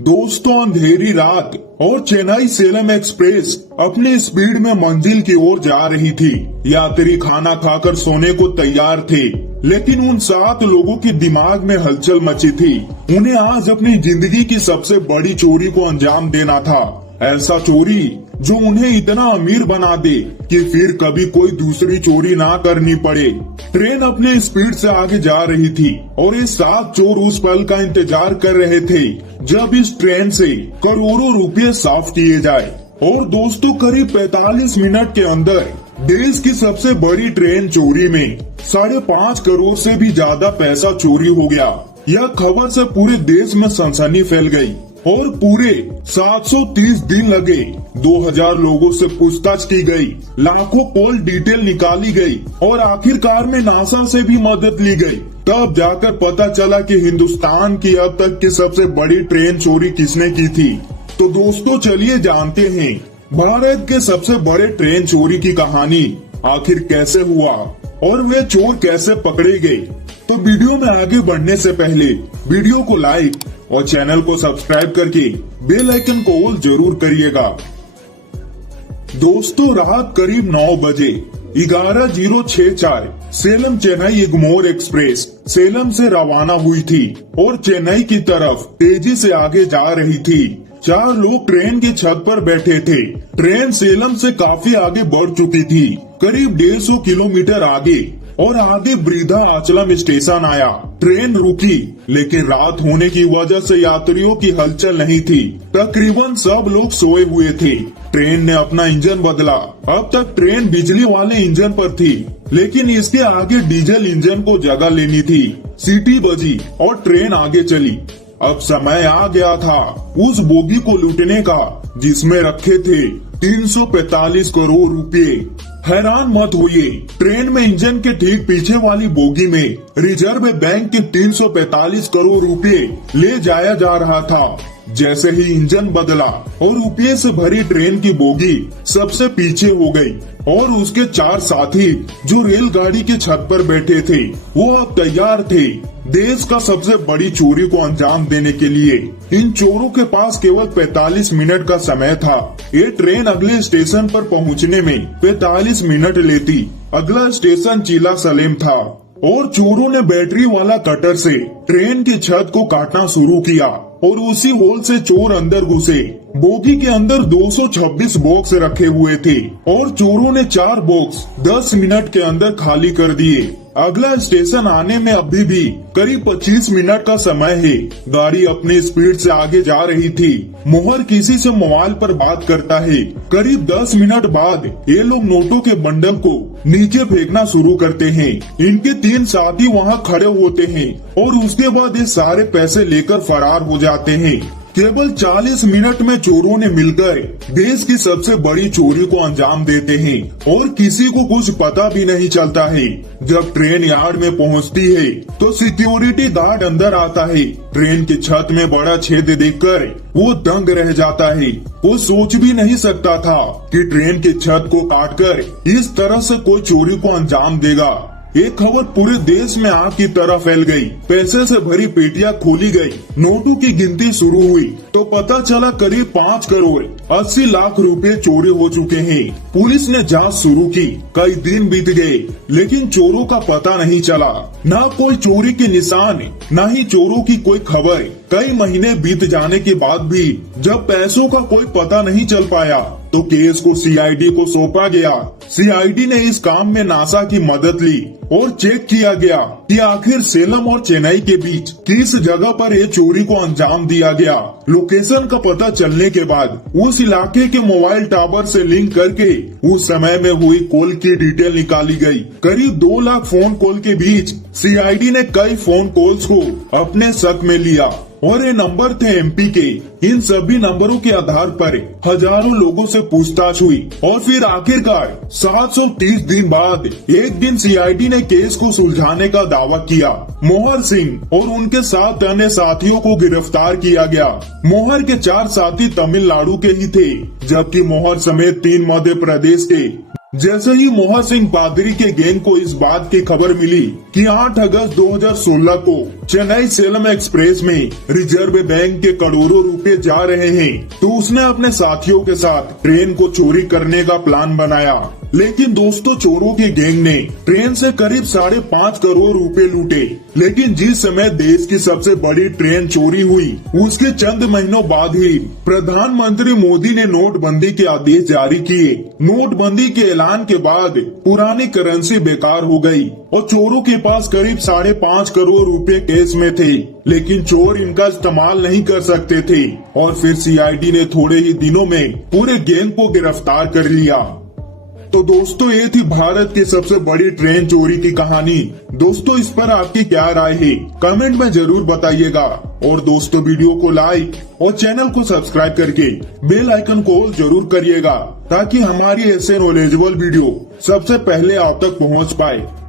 दोस्तों, अंधेरी रात और चेन्नई सेलम एक्सप्रेस अपनी स्पीड में मंजिल की ओर जा रही थी। यात्री खाना खाकर सोने को तैयार थे, लेकिन उन 7 लोगों के दिमाग में हलचल मची थी। उन्हें आज अपनी जिंदगी की सबसे बड़ी चोरी को अंजाम देना था। ऐसा चोरी जो उन्हें इतना अमीर बना दे कि फिर कभी कोई दूसरी चोरी ना करनी पड़े। ट्रेन अपने स्पीड से आगे जा रही थी और ये 7 चोर उस पल का इंतजार कर रहे थे जब इस ट्रेन से करोड़ों रुपए साफ किए जाए। और दोस्तों, करीब 45 मिनट के अंदर देश की सबसे बड़ी ट्रेन चोरी में 5.5 करोड़ से भी ज्यादा पैसा चोरी हो गया। यह खबर से पूरे देश में सनसनी फैल गई और पूरे 730 दिन लगे। 2000 लोगों से पूछताछ की गई, लाखों कॉल डिटेल निकाली गई और आखिरकार में नासा से भी मदद ली गई। तब जाकर पता चला कि हिंदुस्तान की अब तक की सबसे बड़ी ट्रेन चोरी किसने की थी। तो दोस्तों, चलिए जानते हैं भारत के सबसे बड़े ट्रेन चोरी की कहानी आखिर कैसे हुआ और वे चोर कैसे पकड़े गए। तो वीडियो में आगे बढ़ने से पहले वीडियो को लाइक और चैनल को सब्सक्राइब करके बेल आइकन को ऑल जरूर करिएगा। दोस्तों, रात करीब 9 बजे 11:064 सेलम चेन्नई एग्मोर एक्सप्रेस सेलम से रवाना हुई थी और चेन्नई की तरफ तेजी से आगे जा रही थी। 4 लोग ट्रेन की छत पर बैठे थे। ट्रेन सेलम से काफी आगे बढ़ चुकी थी, करीब 150 किलोमीटर आगे, और आगे वृद्धाचलम स्टेशन आया। ट्रेन रुकी, लेकिन रात होने की वजह से यात्रियों की हलचल नहीं थी। तकरीबन सब लोग सोए हुए थे। ट्रेन ने अपना इंजन बदला। अब तक ट्रेन बिजली वाले इंजन पर थी, लेकिन इसके आगे डीजल इंजन को जगह लेनी थी। सीटी बजी और ट्रेन आगे चली। अब समय आ गया था उस बोगी को लूटने का जिसमें रखे थे 345 करोड़ रुपए। हैरान मत होइए, ट्रेन में इंजन के ठीक पीछे वाली बोगी में रिजर्व बैंक के 345 करोड़ रुपए ले जाया जा रहा था। जैसे ही इंजन बदला और रुपये से भरी ट्रेन की बोगी सबसे पीछे हो गई और उसके 4 साथी जो रेलगाड़ी के छत पर बैठे थे वो अब तैयार थे देश का सबसे बड़ी चोरी को अंजाम देने के लिए। इन चोरों के पास केवल 45 मिनट का समय था। ये ट्रेन अगले स्टेशन पर पहुंचने में 45 मिनट लेती। अगला स्टेशन चीला सलेम था और चोरों ने बैटरी वाला कटर से ट्रेन की छत को काटना शुरू किया और उसी होल से चोर अंदर घुसे। बोगी के अंदर 226 बॉक्स रखे हुए थे और चोरों ने 4 बॉक्स 10 मिनट के अंदर खाली कर दिए। अगला स्टेशन आने में अभी भी करीब 25 मिनट का समय है। गाड़ी अपनी स्पीड से आगे जा रही थी। मोहर किसी से मोबाइल पर बात करता है। करीब 10 मिनट बाद ये लोग नोटों के बंडल को नीचे फेंकना शुरू करते हैं। इनके 3 साथी वहां खड़े होते हैं और उसके बाद ये सारे पैसे लेकर फरार हो जाते हैं। केवल 40 मिनट में चोरों ने मिलकर देश की सबसे बड़ी चोरी को अंजाम देते हैं और किसी को कुछ पता भी नहीं चलता है। जब ट्रेन यार्ड में पहुंचती है तो सिक्योरिटी गार्ड अंदर आता है। ट्रेन की छत में बड़ा छेद देखकर वो दंग रह जाता है। वो सोच भी नहीं सकता था कि ट्रेन की छत को काटकर इस तरह से कोई चोरी को अंजाम देगा। एक खबर पूरे देश में आग की तरह फैल गई। पैसे से भरी पेटियां खोली गई, नोटों की गिनती शुरू हुई तो पता चला करीब 5 करोड़ 80 लाख रुपए चोरी हो चुके हैं। पुलिस ने जांच शुरू की। कई दिन बीत गए, लेकिन चोरों का पता नहीं चला। न कोई चोरी के निशान, न ही चोरों की कोई खबर। कई महीने बीत जाने के बाद भी जब पैसों का कोई पता नहीं चल पाया तो केस को सीआईडी को सौंपा गया। सीआईडी ने इस काम में नासा की मदद ली और चेक किया गया कि आखिर सेलम और चेन्नई के बीच किस जगह पर ये चोरी को अंजाम दिया गया। लोकेशन का पता चलने के बाद उस इलाके के मोबाइल टावर से लिंक करके उस समय में हुई कॉल की डिटेल निकाली गई। करीब 2 लाख फोन कॉल के बीच सीआईडी ने कई फोन कॉल्स को अपने शक में लिया और ये नंबर थे एमपी के। इन सभी नंबरों के आधार पर हजारों लोगों से पूछताछ हुई और फिर आखिरकार 730 दिन बाद एक दिन सीआईडी ने केस को सुलझाने का दावा किया। मोहर सिंह और उनके 7 अन्य साथियों को गिरफ्तार किया गया। मोहर के 4 साथी तमिलनाडु के ही थे, जबकि मोहर समेत 3 मध्य प्रदेश के जैसे ही मोहन सिंह पादरी के गैंग को इस बात की खबर मिली कि 8 अगस्त 2016 को चेन्नई सेलम एक्सप्रेस में रिजर्व बैंक के करोड़ों रुपए जा रहे हैं, तो उसने अपने साथियों के साथ ट्रेन को चोरी करने का प्लान बनाया। लेकिन दोस्तों, चोरों की गैंग ने ट्रेन से करीब 5.5 करोड़ रुपए लूटे। लेकिन जिस समय देश की सबसे बड़ी ट्रेन चोरी हुई, उसके चंद महीनों बाद ही प्रधानमंत्री मोदी ने नोटबंदी के आदेश जारी किए। नोटबंदी के ऐलान के बाद पुरानी करेंसी बेकार हो गई और चोरों के पास करीब 5.5 करोड़ रुपए कैश में थे, लेकिन चोर इनका इस्तेमाल नहीं कर सकते थे। और फिर सीआईडी ने थोड़े ही दिनों में पूरे गैंग को गिरफ्तार कर लिया। तो दोस्तों, ये थी भारत की सबसे बड़ी ट्रेन चोरी की कहानी। दोस्तों, इस पर आपकी क्या राय है, कमेंट में जरूर बताइएगा। और दोस्तों, वीडियो को लाइक और चैनल को सब्सक्राइब करके बेल आइकन को जरूर करिएगा, ताकि हमारी ऐसे नॉलेजेबल वीडियो सबसे पहले आप तक पहुंच पाए।